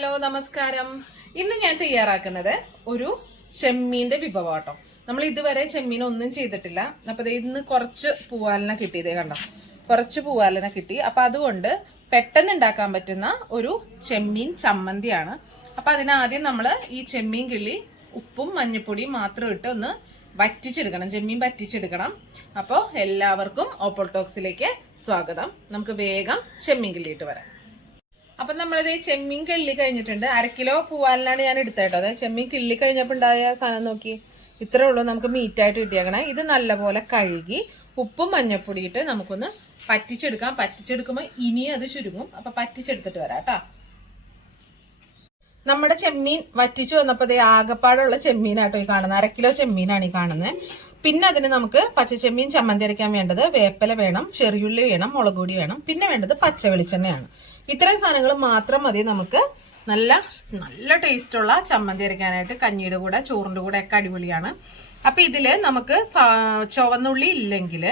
Hello നമസ്കാരം. ഇന്ന് ഞാൻ തയ്യാറാക്കുന്നത് ഒരു ചെമ്മീന്റെ വിഭവം കേട്ടോ നമ്മൾ ഇതുവരെ ചെമ്മീൻ ഒന്നും ചെയ്തിട്ടില്ല. അപ്പൊ ഇന്ന് കുറച്ച് പൂവാലിനെ കിട്ടിയതേ കണ്ടോ? കുറച്ച് പൂവാലിനെ കിട്ടി. അപ്പൊ അതുകൊണ്ട് പെട്ടെന്ന് ഉണ്ടാക്കാൻ പറ്റുന്ന ഒരു ചെമ്മീൻ ചമ്മന്തിയാണ്. അപ്പൊ അതിനാദ്യം നമ്മൾ ഈ ചെമ്മീൻ കിള്ളി ഉപ്പും മഞ്ഞപ്പൊടിയും മാത്രം ഇട്ട് ഒന്ന് വറ്റിച്ചെടുക്കണം. ചെമ്മീൻ വറ്റിച്ചെടുക്കണം. അപ്പോൾ എല്ലാവർക്കും ഓപ്പോൾ ടോക്സിലേക്ക് സ്വാഗതം. നമുക്ക് വേഗം ചെമ്മീൻ കിള്ളിയിട്ട് വരാം. അപ്പൊ നമ്മളിത് ചെമ്മീൻ കിള്ളി കഴിഞ്ഞിട്ടുണ്ട്. അര കിലോ പൂവാലിനാണ് ഞാൻ എടുത്തേട്ടോ അതായത് ചെമ്മീൻ കിള്ളി കഴിഞ്ഞപ്പോൾ ഉണ്ടായ സാധനം നോക്കി. ഇത്രേ ഉള്ളൂ നമുക്ക് മീറ്റായിട്ട് കിട്ടിയേക്കണേ. ഇത് നല്ലപോലെ കഴുകി ഉപ്പും മഞ്ഞപ്പൊടി ഇട്ട് നമുക്കൊന്ന് പറ്റിച്ചെടുക്കാം. പറ്റിച്ചെടുക്കുമ്പോൾ ഇനി അത് ചുരുങ്ങും. അപ്പം പറ്റിച്ചെടുത്തിട്ട് വരാം കേട്ടോ. നമ്മുടെ ചെമ്മീൻ വറ്റിച്ചു വന്നപ്പോൾ ദേ ആകപ്പാടുള്ള ചെമ്മീനാട്ടോ ഈ കാണുന്നത്. അര കിലോ ചെമ്മീനാണ് ഈ കാണുന്നത്. പിന്നെ അതിന് നമുക്ക് പച്ചച്ചെമ്മീൻ ചമ്മന്തി അരയ്ക്കാൻ വേണ്ടത് വേപ്പല വേണം ചെറിയുള്ളി വേണം മുളക് പൊടി വേണം. പിന്നെ വേണ്ടത് പച്ച വെളിച്ചെണ്ണയാണ് ഇത്രയും സാധനങ്ങൾ മാത്രം മതി നമുക്ക്. നല്ല നല്ല ടേസ്റ്റുള്ള ചമ്മന്തി അരയ്ക്കാനായിട്ട് കഞ്ഞിയുടെ കൂടെ ചോറിന്റെ കൂടെ ഒക്കെ അടിപൊളിയാണ്. അപ്പോൾ ഇതിൽ നമുക്ക് ചുവന്നുള്ളി ഇല്ലെങ്കിൽ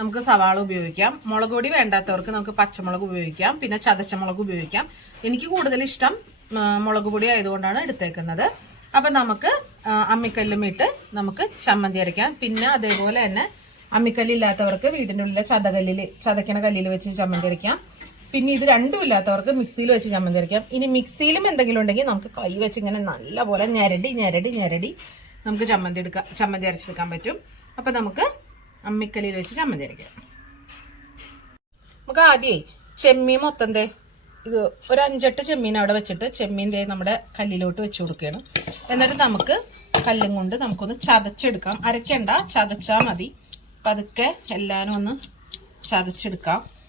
നമുക്ക് സവാള ഉപയോഗിക്കാം. മുളക് പൊടി വേണ്ടാത്തവർക്ക് നമുക്ക് പച്ചമുളക് ഉപയോഗിക്കാം. പിന്നെ ചതച്ചമുളക് ഉപയോഗിക്കാം. എനിക്ക് കൂടുതൽ ഇഷ്ടം മുളക് പൊടി ആയതുകൊണ്ടാണ് എടുത്തേക്കുന്നത്. അപ്പം നമുക്ക് അമ്മിക്കല്ലും ഇട്ട് നമുക്ക് ചമ്മന്തി അരയ്ക്കാം. പിന്നെ അതേപോലെ തന്നെ അമ്മിക്കല്ലില്ലാത്തവർക്ക് വീടിന്റെ ഉള്ളിലെ ചതകല്ലിൽ ചതക്കണ കല്ലിൽ വെച്ച് ചമ്മന്തി അരയ്ക്കാം. പിന്നെ ഇത് രണ്ടും ഇല്ലാത്തവർക്ക് മിക്സിയിൽ വെച്ച് ചമ്മന്തി അരയ്ക്കാം. ഇനി മിക്സിയിലും എന്തെങ്കിലും ഉണ്ടെങ്കിൽ നമുക്ക് കൈ വെച്ച് ഇങ്ങനെ നല്ലപോലെ ഞരടി ഞരടി ഞരടി നമുക്ക് ചമ്മന്തി എടുക്കാം ചമ്മന്തി അരച്ചെടുക്കാൻ പറ്റും. അപ്പം നമുക്ക് അമ്മിക്കല്ലിൽ വെച്ച് ചമ്മന്തി അരയ്ക്കാം. നമുക്ക് ആദ്യമേ ചെമ്മീൻ മൊത്തം ദേ ഇത് ഒരു അഞ്ചെട്ട് ചെമ്മീൻ അവിടെ വെച്ചിട്ട് ചെമ്മീൻ തേ നമ്മുടെ കല്ലിലോട്ട് വെച്ച് കൊടുക്കുകയാണ്. എന്നിട്ട് നമുക്ക് കല്ലും കൊണ്ട് നമുക്കൊന്ന് ചതച്ചെടുക്കാം. അരയ്ക്കണ്ട ചതച്ചാൽ മതി. പതുക്കെ എല്ലാവരും ഒന്ന് ചതച്ചെടുക്കാം.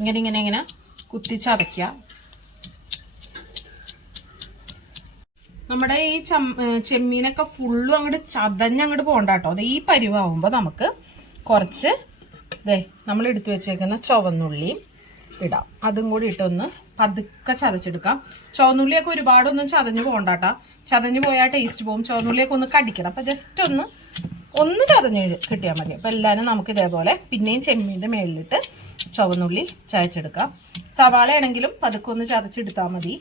ഇങ്ങനെ ഇങ്ങനെ ഇങ്ങനെ കുത്തി ചതയ്ക്കാം നമ്മുടെ ഈ ചെമ്മീനൊക്കെ ഫുള്ളും അങ്ങോട്ട് ചതഞ്ഞ് അങ്ങോട്ട് പോകണ്ട കേട്ടോ അത് ഈ പരിവാകുമ്പോൾ നമുക്ക് കുറച്ച് ദേ നമ്മൾ എടുത്തു വെച്ചേക്കുന്ന ചുവന്നുള്ളിയും ഇടാം. അതും കൂടി ഇട്ടൊന്ന് പതുക്കെ ചതച്ചെടുക്കാം. ചുവന്നുള്ളിയൊക്കെ ഒരുപാടൊന്നും ചതഞ്ഞ് പോകണ്ടാട്ടാ ചതഞ്ഞ് പോയാൽ ടേസ്റ്റ് പോകും ചുവന്നുള്ളിയൊക്കെ ഒന്ന് കടിക്കണം. അപ്പം ജസ്റ്റ് ഒന്ന് ഒന്ന് ചതഞ്ഞ് കിട്ടിയാൽ മതി. അപ്പം എല്ലാവരും നമുക്ക് ഇതേപോലെ പിന്നെയും ചെമ്മീന്റെ മേളിലിട്ട് ചുവന്നുള്ളി ചായച്ചെടുക്കാം. സവാള ആണെങ്കിലും പതുക്കെ ഒന്ന് ചതച്ചെടുത്താൽ മതി.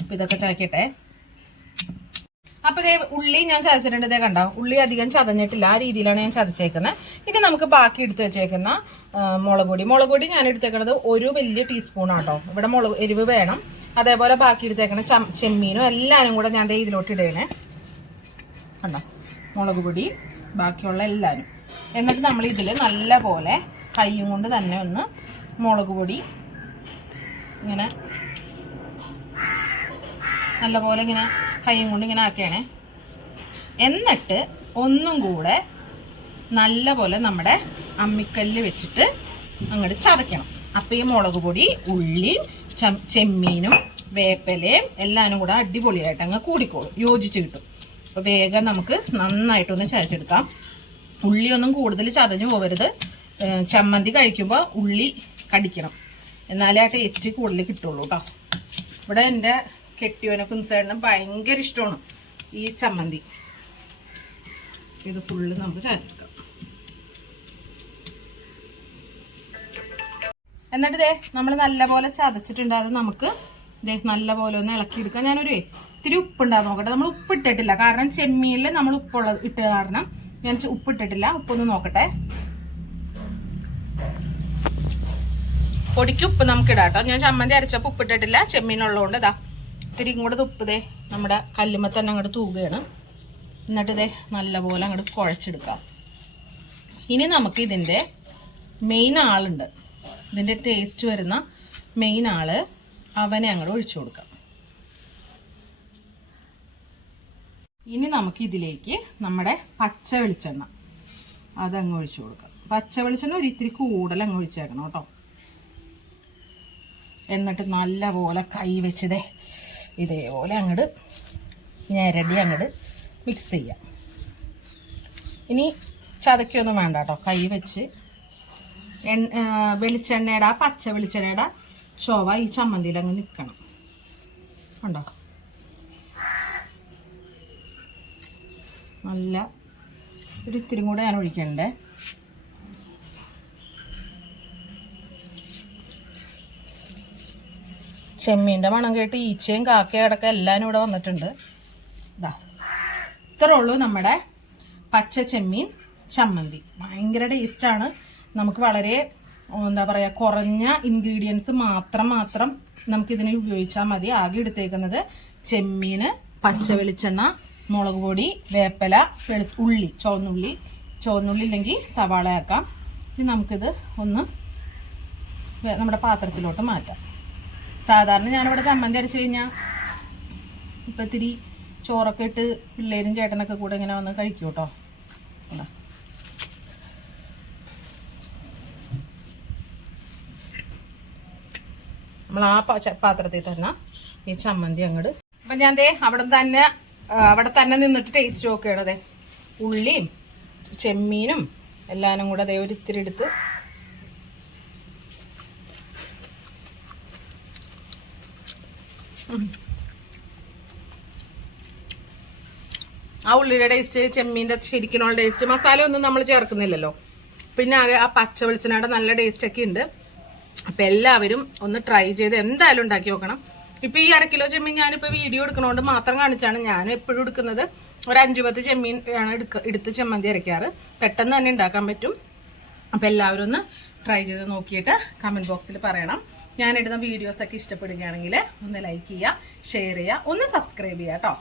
അപ്പം ഇതൊക്കെ ചായക്കട്ടെ അപ്പോൾ ഇതേ ഉള്ളി ഞാൻ ചതച്ചിട്ടുണ്ട് ഇതേ കണ്ടോ? ഉള്ളി അധികം ചതഞ്ഞിട്ടില്ല. ആ രീതിയിലാണ് ഞാൻ ചതച്ചേക്കുന്നത്. ഇനി നമുക്ക് ബാക്കി എടുത്ത് വെച്ചേക്കുന്ന മുളക് പൊടി. മുളക് പൊടി ഞാൻ എടുത്തേക്കുന്നത് ഒരു വലിയ ടീസ്പൂൺ ആട്ടോ. ഇവിടെ മുളക് എരിവ് വേണം. അതേപോലെ ബാക്കി എടുത്തേക്കണ ചെമ്മീനും എല്ലാവരും കൂടെ ഞാൻ ഇതിലോട്ട് ഇടേണേ. കണ്ടോ? മുളക് പൊടി ബാക്കിയുള്ള എല്ലാവരും എന്നിട്ട് നമ്മൾ ഇതിൽ നല്ല പോലെ കൈയും കൊണ്ട് തന്നെ ഒന്ന് മുളക് പൊടി ഇങ്ങനെ നല്ലപോലെ ഇങ്ങനെ കൈയും കൊണ്ട് ഇങ്ങനെ ആക്കിയാണേ. എന്നിട്ട് ഒന്നും കൂടെ നല്ല പോലെ നമ്മുടെ അമ്മിക്കല്ല് വെച്ചിട്ട് അങ്ങോട്ട് ചതയ്ക്കണം. അപ്പം ഈ മുളക് പൊടി ഉള്ളിയും ചം- ചെമ്മീനും വേപ്പലയും എല്ലാനും കൂടെ അടിപൊളിയായിട്ട് അങ്ങ് കൂടിക്കോളും. യോജിച്ച് കിട്ടും. അപ്പോൾ വേഗം നമുക്ക് നന്നായിട്ടൊന്ന് ചതച്ചെടുക്കാം. ഉള്ളിയൊന്നും കൂടുതൽ ചതഞ്ഞു പോകരുത് ചമ്മന്തി കഴിക്കുമ്പോൾ ഉള്ളി കടിക്കണം. എന്നാലേ ആ ടേസ്റ്റ് കൂടുതൽ കിട്ടുള്ളൂ കേട്ടോ ഇവിടെ എന്റെ കെട്ടിയോനെ കുൻസേടനും ഭയങ്കര ഇഷ്ടമാണ് ഈ ചമ്മന്തി. ഇത് ഫുള്ള് നമുക്ക് ചാറ്റിക്കാം എന്നിട്ട് ദേ നമ്മൾ നല്ലപോലെ ചതച്ചിട്ടുണ്ട്. അത് നമുക്ക് ദേ നല്ലപോലെ ഒന്ന് ഇളക്കിയെടുക്കാം. ഞാനൊരു ഇത്തിരി ഉപ്പുണ്ടാകും നോക്കട്ടെ. നമ്മൾ ഉപ്പിട്ടിട്ടില്ല. കാരണം ചെമ്മീനിൽ നമ്മൾ ഉപ്പുള്ള ഇട്ട കാരണം ഞാൻ ഉപ്പ് ഉപ്പിട്ടിട്ടില്ല. ഉപ്പൊന്ന് നോക്കട്ടെ. പൊടിക്ക് ഉപ്പ് നമുക്ക് ഇടാം കേട്ടോ ഞാൻ ചമ്മന്തി അരച്ചപ്പോൾ ഉപ്പിട്ടിട്ടില്ല. ചെമ്മീനുള്ളതുകൊണ്ട് ഇതാ ഇത്തിരി ഇങ്ങോട്ട് ഉപ്പ് ദേ നമ്മുടെ കല്ലുമ്മ തന്നെ അങ്ങോട്ട് തൂകുകയാണ്. എന്നിട്ട് ഇതേ നല്ലപോലെ അങ്ങോട്ട് കുഴച്ചെടുക്കാം. ഇനി നമുക്ക് ഇതിന്റെ മെയിൻ ആളുണ്ട്. ഇതിന്റെ ടേസ്റ്റ് വരുന്ന മെയിൻ ആൾ അവനെ അങ്ങോട്ട് ഒഴിച്ചു കൊടുക്കാം. ഇനി നമുക്ക് ഇതിലേക്ക് നമ്മുടെ പച്ച വെളിച്ചെണ്ണ അതങ്ങ് ഒഴിച്ചു കൊടുക്കാം. പച്ച വെളിച്ചെണ്ണ ഒരു ഇത്തിരി കൂടുതൽ അങ്ങ് ഒഴിച്ചേക്കണം കേട്ടോ. എന്നിട്ട് നല്ലപോലെ കൈ വെച്ചതേ. ഇതേപോലെ അങ്ങോട്ട് ഞെരടി അങ്ങോട്ട് മിക്സ് ചെയ്യാം. ഇനി ചതക്കൊന്നും വേണ്ട കേട്ടോ. കൈ വെച്ച് എണ്ണ വെളിച്ചെണ്ണയുടെ പച്ച വെളിച്ചെണ്ണയുടെ ചൊവ ഈ ചമ്മന്തിയിൽ അങ്ങ് നിൽക്കണം ഉണ്ടോ നല്ല ഒരു ഇത്തിരി കൂടെ ഞാൻ ഒഴിക്കണ്ടേ? ചെമ്മീന്റെ മണം കേട്ട് ഈച്ചയും കാക്കയും അടക്കം എല്ലാവരും ഇവിടെ വന്നിട്ടുണ്ട്. ഇതാ ഇത്രേ ഉള്ളൂ നമ്മുടെ പച്ച ചെമ്മീൻ ചമ്മന്തി. ഭയങ്കര ടേസ്റ്റാണ് നമുക്ക് വളരെ എന്താ പറയുക കുറഞ്ഞ ഇൻഗ്രീഡിയൻസ് മാത്രം മാത്രം നമുക്കിതിനെ ഉപയോഗിച്ചാൽ മതി. ആകെ എടുത്തേക്കുന്നത് ചെമ്മീന് പച്ച വെളിച്ചെണ്ണ മുളക് പൊടി വേപ്പല വെളു ഉള്ളി ചുവന്നുള്ളി. ചുവന്നുള്ളി ഇല്ലെങ്കിൽ സവാള ആക്കാം. ഇനി നമുക്കിത് ഒന്ന് നമ്മുടെ പാത്രത്തിലോട്ട് മാറ്റാം. സാധാരണ ഞാനിവിടെ ചമ്മന്തി അരച്ച് കഴിഞ്ഞാൽ ഇപ്പം ഇത്തിരി ചോറൊക്കെ ഇട്ട് പിള്ളേരും ചേട്ടനൊക്കെ കൂടെ ഇങ്ങനെ വന്ന് കഴിക്കും കേട്ടോ? നമ്മൾ ആ പാത്രത്തിൽ തന്നെ ഈ ചമ്മന്തി അങ്ങോട്ട് അപ്പം ഞാൻ ദേ അവിടെ തന്നെ അവിടെ തന്നെ നിന്നിട്ട് ടേസ്റ്റ് നോക്കുകയാണ് അതെ ഉള്ളിയും ചെമ്മീനും എല്ലാനും കൂടെ അതേ ഒരു ഇത്തിരി എടുത്ത് ആ ഉള്ളിയുടെ ടേസ്റ്റ് ചെമ്മീന്റെ ശരിക്കിനുള്ള ടേസ്റ്റ് മസാല ഒന്നും നമ്മൾ ചേർക്കുന്നില്ലല്ലോ. പിന്നെ ആ പച്ച വെളിച്ചെണ്ണയുടെ നല്ല ടേസ്റ്റൊക്കെ ഉണ്ട്. അപ്പം എല്ലാവരും ഒന്ന് ട്രൈ ചെയ്ത് എന്തായാലും ഉണ്ടാക്കി നോക്കണം. ഇപ്പം ഈ അര കിലോ ചെമ്മീൻ ഞാനിപ്പോൾ വീഡിയോ എടുക്കണോണ്ട് മാത്രം കാണിച്ചാണ് ഞാൻ എപ്പോഴും എടുക്കുന്നത്. ഒരു അഞ്ച് പത്ത് ചെമ്മീൻ ആണ് എടുക്ക എടുത്ത് ചമ്മന്തി അരയ്ക്കാറ്. പെട്ടെന്ന് തന്നെ ഉണ്ടാക്കാൻ പറ്റും. അപ്പോൾ എല്ലാവരും ഒന്ന് ട്രൈ ചെയ്ത് നോക്കിയിട്ട് കമന്റ് ബോക്സിൽ പറയണം. ഞാനിടുന്ന വീഡിയോസൊക്കെ ഇഷ്ടപ്പെടുകയാണെങ്കിൽ ഒന്ന് ലൈക്ക് ചെയ്യുക ഷെയർ ചെയ്യുക ഒന്ന് സബ്സ്ക്രൈബ് ചെയ്യുക കേട്ടോ